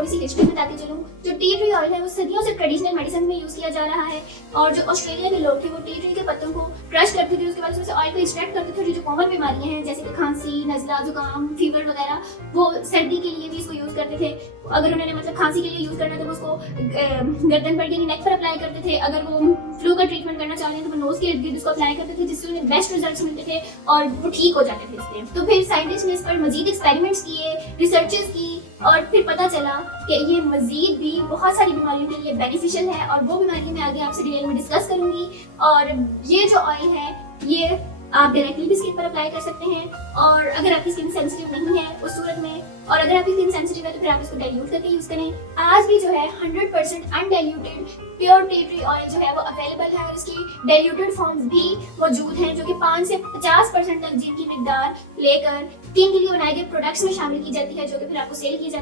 थोड़ी सी हिस्ट्री बताती चलूँ। जो टी ट्री ऑयल है वो सदियों से ट्रेडिशनल मेडिसिन में यूज किया जा रहा है और जो ऑस्ट्रेलिया के लोग थे वो टी ट्री के पत्तों को क्रश करते थे, उसके बाद उसमें से ऑयल को एक्सट्रैक्ट करते थे। जो कॉमन बीमारियां हैं जैसे कि खांसी, नज़ला, जुकाम, फीवर वगैरह, वो सर्दी के लिए भी इसको यूज करते थे। अगर उन्होंने मतलब खांसी के लिए यूज करना था तो उसको गर्दन पर यानी नेक पर अप्लाई करते थे। अगर वो फ्लू का ट्रीटमेंट करना चाहते हैं तो वो नोज के इर्द गिर्द उसको अप्लाई करते थे, जिससे उन्हें बेस्ट रिजल्ट्स मिलते थे और वो ठीक हो जाते थे इससे। तो फिर साइंटिस्ट ने इस पर मजीद एक्सपेरिमेंट्स किए, रिसर्चेस की और फिर पता चला कि ये मजीद भी बहुत सारी बीमारियों के लिए बेनिफिशियल है और वो बीमारियां मैं आगे आपसे डिटेल में डिस्कस करूंगी। और ये जो ऑयल है ये आप डायरेक्टली भी स्किन पर अप्लाई कर सकते हैं और अगर आपकी स्किन सेंसिटिव नहीं है उस सूरत में, और अगर आपकी स्किन सेंसिटिव है तो फिर आप इसको डाइल्यूट करके यूज करें। आज भी जो है 100% undiluted pure tea tree oil जो है वो अवेलेबल है और उसकी डाइल्यूटेड फॉर्म्स भी मौजूद हैं जो कि 5 से 50% तक जिनकी मिकदार लेकर स्किन के लिए बनाए गए प्रोडक्ट्स में शामिल की जाती है, जो कि फिर आपको सेल की जाती है।